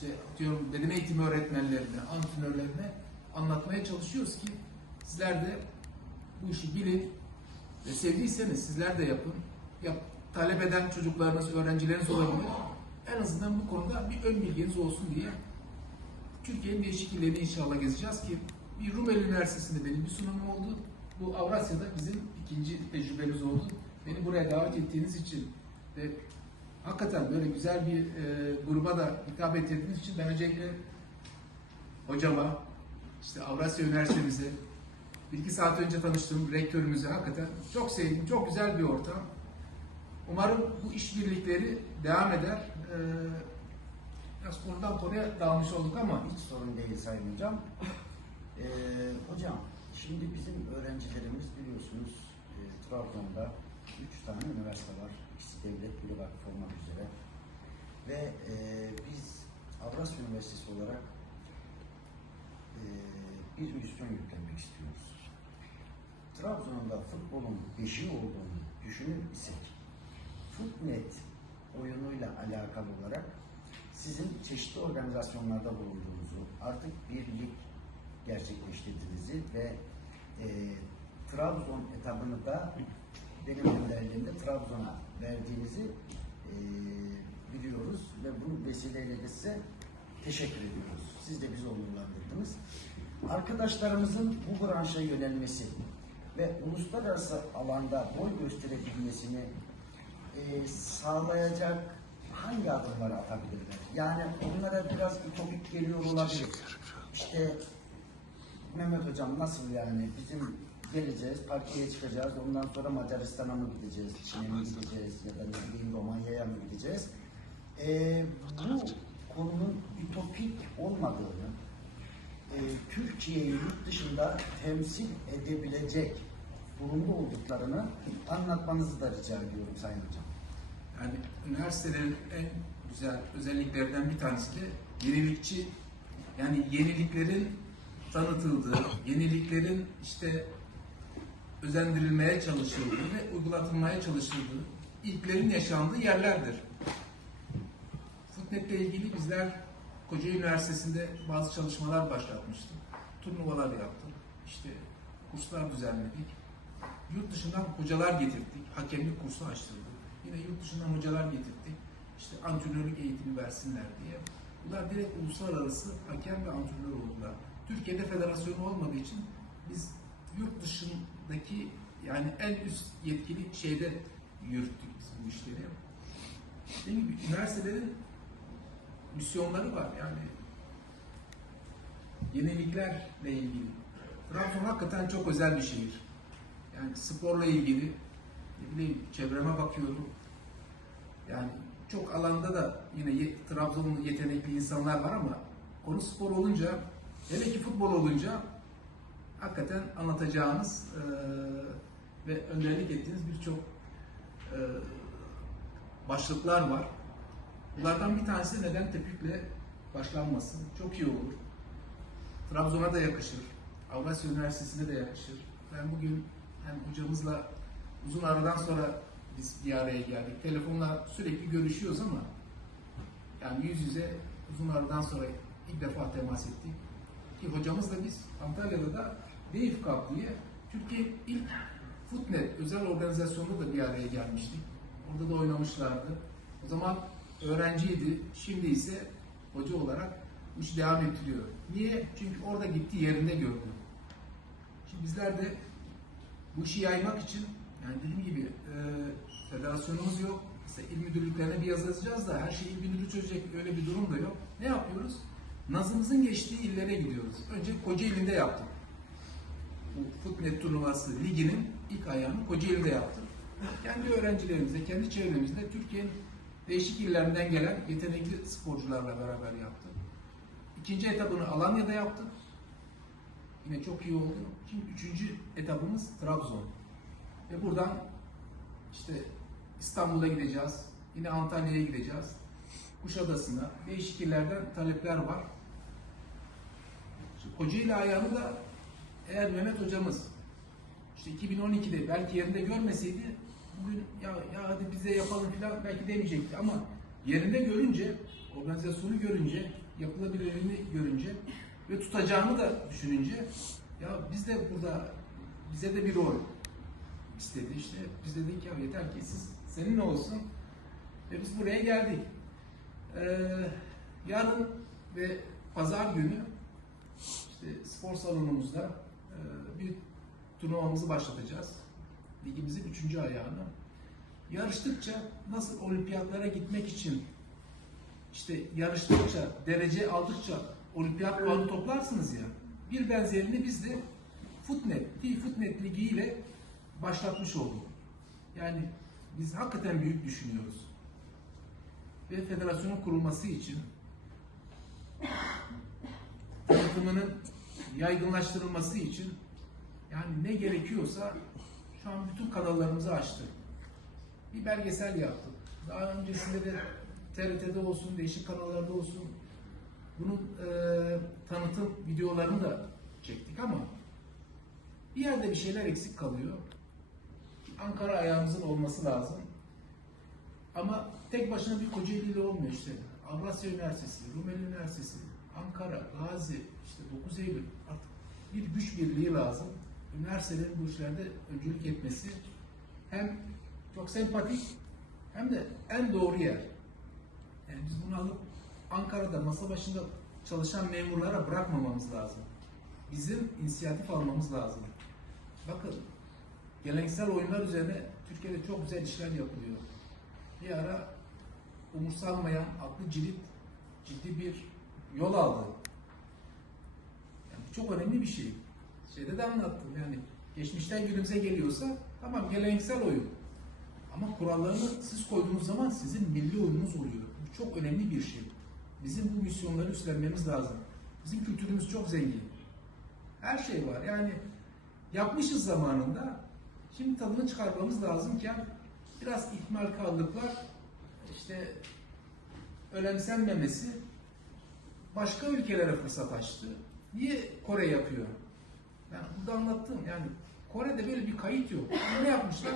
işte atıyorum beden eğitimi öğretmenlerine, antrenörlerine anlatmaya çalışıyoruz ki sizler de bu işi bilin ve sevdiyseniz sizler de yapın. Yap, talep eden çocuklarınız, öğrencileriniz olabilir. En azından bu konuda bir ön bilginiz olsun diye Türkiye'nin değişik inşallah gezeceğiz ki bir Rumeli Üniversitesi'nde benim bir sunumum oldu. Bu Avrasya'da bizim ikinci tecrübemiz oldu. Beni buraya davet ettiğiniz için ve hakikaten böyle güzel bir e, gruba da hitap ettiğiniz için ben öncelikle hocama, işte Avrasya Üniversitemize, bir iki saat önce tanıştığım rektörümüze hakikaten çok sevdim, çok güzel bir ortam. Umarım bu işbirlikleri devam eder. E, biraz konudan konuya dağılmış olduk ama Hiç sorun değil Sayın Hocam. Ee, hocam, şimdi bizim öğrencilerimiz biliyorsunuz e, Trabzon'da üç tane üniversite var. İkisi devlet, biri vakıf olmak üzere. Ve e, biz Avrasya Üniversitesi olarak e, bir misyon yüklenmek istiyoruz. Trabzon'da futbolun beşiği olduğunu düşünür isek, Futnet oyunuyla alakalı olarak sizin çeşitli organizasyonlarda bulunduğunuzu, artık bir lig gerçekleştirdiğinizi ve e, Trabzon etabını da benim önderliğimde Trabzon'a verdiğinizi e, biliyoruz ve bu vesileyle de size teşekkür ediyoruz. Siz de bizi onurlandırdınız. Arkadaşlarımızın bu branşa yönelmesi ve uluslararası alanda boy gösterebilmesini e, sağlayacak hangi adımları atabilirler? Yani onlara biraz ütopik geliyor olabilir. İşte Mehmet Hocam nasıl yani bizim geleceğiz, partiye çıkacağız, ondan sonra Macaristan'a mı gideceğiz, Çin'e mi gideceğiz ya da ne bileyim Romanya'ya mı gideceğiz? E, bu konunun ütopik olmadığını, e, Türkiye'yi yurt dışında temsil edebilecek durumda olduklarını anlatmanızı da rica ediyorum Sayın Hocam. Yani üniversitelerin en güzel özelliklerinden bir tanesi de yenilikçi yani yeniliklerin tanıtıldığı, yeniliklerin işte özendirilmeye çalışıldığı ve uygulatılmaya çalışıldığı, ilklerin yaşandığı yerlerdir. Futnet'le ilgili bizler Kocaeli Üniversitesi'nde bazı çalışmalar başlatmıştık. Turnuvalar yaptık. İşte kurslar düzenledik. Yurt dışından hocalar getirdik. Hakemlik kursu açtırdık. Yine yurt dışından hocalar getirdik. İşte antrenörlük eğitimi versinler diye. Bunlar direkt uluslararası hakem ve antrenör oldular. Türkiye'de federasyonu olmadığı için biz yurt dışındaki yani en üst yetkili şeyde yürüttük biz bu işleri. Dediğim gibi üniversitelerin misyonları var yani yeniliklerle ilgili. Trabzon hakikaten çok özel bir şehir. Yani sporla ilgili ne bileyim çevreme bakıyorum. Yani çok alanda da yine Trabzon'un yetenekli insanlar var ama konu spor olunca hele ki futbol olunca hakikaten anlatacağınız eee, ve önderlik ettiğiniz birçok eee, başlıklar var. Bunlardan bir tanesi neden tepkikle başlanmasın? Çok iyi olur. Trabzon'a da yakışır. Avrasya Üniversitesi'ne de yakışır. Ben bugün hem hocamızla uzun aradan sonra biz bir araya geldik. Telefonla sürekli görüşüyoruz ama yani yüz yüze uzun aradan sonra ilk defa temas ettik. Ki hocamızla biz Antalya'da da Deyif Cup diye Türkiye ilk Futnet özel organizasyonunda da bir araya gelmiştik. Orada da oynamışlardı. O zaman öğrenciydi. Şimdi ise hoca olarak bu işi devam ettiriyor. Niye? Çünkü orada gitti yerinde gördü. Şimdi bizler de bu işi yaymak için yani dediğim gibi e, federasyonumuz yok. Mesela il müdürlüklerine bir yazı yazacağız da her şeyi il müdürü çözecek öyle bir durum da yok. Ne yapıyoruz? Nazımızın geçtiği illere gidiyoruz. Önce Kocaeli'nde yaptık. Bu Futnet turnuvası liginin ilk ayağını Kocaeli'de yaptık. Kendi öğrencilerimizle, kendi çevremizde Türkiye'nin değişik illerinden gelen yetenekli sporcularla beraber yaptık. İkinci etabını Alanya'da yaptık. Yine çok iyi oldu. Şimdi üçüncü etapımız Trabzon. Ve buradan işte İstanbul'a gideceğiz. Yine Antalya'ya gideceğiz. Kuşadası'na. Değişik illerden talepler var. Kocaeli ayağını da eğer Mehmet hocamız işte 2012'de belki yerinde görmeseydi bugün ya, ya hadi bize yapalım falan belki demeyecekti ama yerinde görünce organizasyonu görünce yapılabilirliğini görünce ve tutacağını da düşününce ya biz de burada bize de bir rol istedi işte. Biz dedik ya yeter ki siz senin olsun ve biz buraya geldik. Ee, yarın ve pazar günü işte spor salonumuzda bir turnuvamızı başlatacağız. Ligimizin üçüncü ayağını. Yarıştıkça nasıl olimpiyatlara gitmek için işte yarıştıkça, derece aldıkça olimpiyat puanı toplarsınız ya. Bir benzerini biz de Footnet, T-Footnet Ligi ile başlatmış olduk. Yani biz hakikaten büyük düşünüyoruz. Ve federasyonun kurulması için tanıtımının yaygınlaştırılması için yani ne gerekiyorsa şu an bütün kanallarımızı açtık. Bir belgesel yaptık. Daha öncesinde de TRT'de olsun, değişik kanallarda olsun bunun e, tanıtım videolarını da çektik ama bir yerde bir şeyler eksik kalıyor. Ankara ayağımızın olması lazım. Ama tek başına bir Kocaeli ile olmuyor işte. Avrasya Üniversitesi, Rumeli Üniversitesi, Ankara, Gazi, işte 9 Eylül artık bir güç birliği lazım. Üniversitelerin bu işlerde öncülük etmesi hem çok sempatik hem de en doğru yer. Yani biz bunu alıp Ankara'da masa başında çalışan memurlara bırakmamamız lazım. Bizim inisiyatif almamız lazım. Bakın geleneksel oyunlar üzerine Türkiye'de çok güzel işler yapılıyor. Bir ara umursanmayan aklı cirit ciddi bir yol aldı. Çok önemli bir şey. Şeyde de anlattım yani geçmişten günümüze geliyorsa tamam geleneksel oyun. Ama kurallarını siz koyduğunuz zaman sizin milli oyununuz oluyor. Bu çok önemli bir şey. Bizim bu misyonları üstlenmemiz lazım. Bizim kültürümüz çok zengin. Her şey var. Yani yapmışız zamanında. Şimdi tadını çıkarmamız lazımken biraz ihmalkarlıklar işte önemsenmemesi başka ülkelere fırsat açtı. Niye Kore yapıyor? Yani burada anlattım yani Kore'de böyle bir kayıt yok. Ne yapmışlar?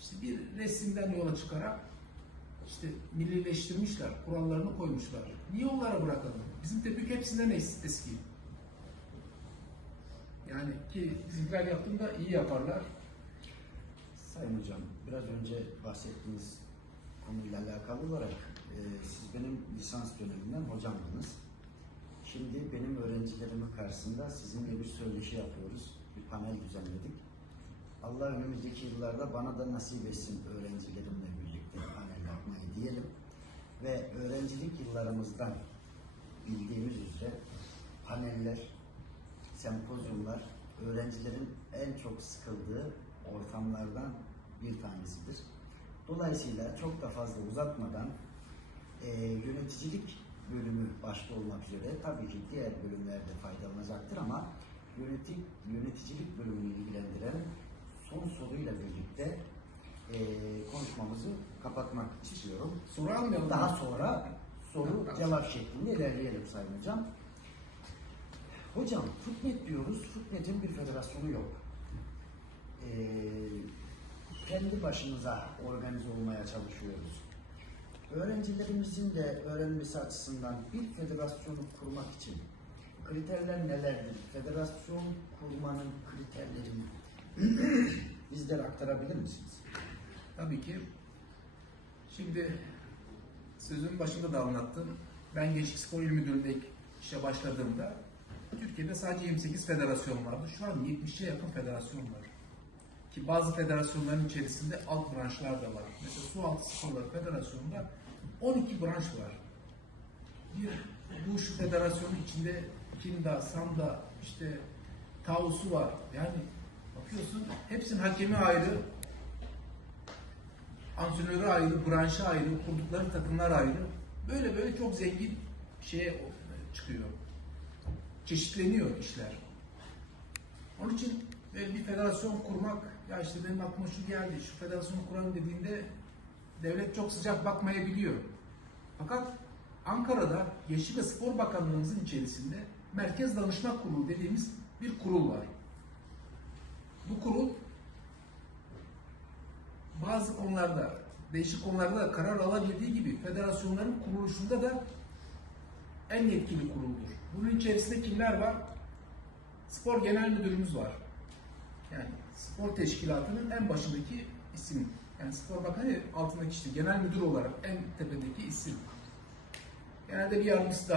İşte bir resimden yola çıkarak işte millileştirmişler, kurallarını koymuşlar. Niye onlara bırakalım? Bizim tepük hepsinden es- eski. Yani ki bizimkiler yaptığında iyi yaparlar. Sayın Hocam, biraz önce bahsettiğiniz konuyla alakalı olarak e, siz benim lisans dönemimden hocamdınız. Şimdi benim öğrencilerimin karşısında sizinle bir söyleşi yapıyoruz. Bir panel düzenledik. Allah önümüzdeki yıllarda bana da nasip etsin öğrencilerimle birlikte panel yapmayı diyelim. Ve öğrencilik yıllarımızdan bildiğimiz üzere paneller, sempozyumlar öğrencilerin en çok sıkıldığı ortamlardan bir tanesidir. Dolayısıyla çok da fazla uzatmadan e, yöneticilik bölümü başta olmak üzere tabii ki diğer bölümlerde faydalanacaktır ama yönetim, yöneticilik bölümünü ilgilendiren son soruyla birlikte e, konuşmamızı kapatmak istiyorum. Soru almayalım. Daha sonra soru Tamam. cevap şeklinde ilerleyelim Sayın Hocam. Hocam Footnet diyoruz. Footnet'in bir federasyonu yok. Ee, kendi başımıza organize olmaya çalışıyoruz. Öğrencilerimizin de öğrenmesi açısından bir federasyonu kurmak için kriterler nelerdir? Federasyon kurmanın kriterlerini bizlere aktarabilir misiniz? Tabii ki. Şimdi sözün başında da anlattım. Ben Gençlik Spor İl Müdürlüğü'nde işe başladığımda Türkiye'de sadece 28 federasyon vardı. Şu an 70'e yakın federasyon var. Ki bazı federasyonların içerisinde alt branşlar da var. Mesela Sualtı Sporları Federasyonu'nda 12 branş var. Bir bu şu federasyonun içinde Kinda, Sanda, işte Taosu var. Yani bakıyorsun hepsinin hakemi ayrı, antrenörü ayrı, branşı ayrı, kurdukları takımlar ayrı. Böyle böyle çok zengin şeye çıkıyor. Çeşitleniyor işler. Onun için böyle bir federasyon kurmak, ya işte benim aklıma şu geldi, şu federasyonu kuralım dediğinde devlet çok sıcak bakmayabiliyor. Fakat Ankara'da Gençlik ve Spor Bakanlığımızın içerisinde Merkez Danışma Kurulu dediğimiz bir kurul var. Bu kurul bazı konularda, değişik konularda da karar alabildiği gibi federasyonların kuruluşunda da en yetkili kuruldur. Bunun içerisinde kimler var? Spor Genel Müdürümüz var. Yani spor teşkilatının en başındaki isim. Yani spor bakanı altındaki işte genel müdür olarak en tepedeki isim. Genelde bir yardımcısı daha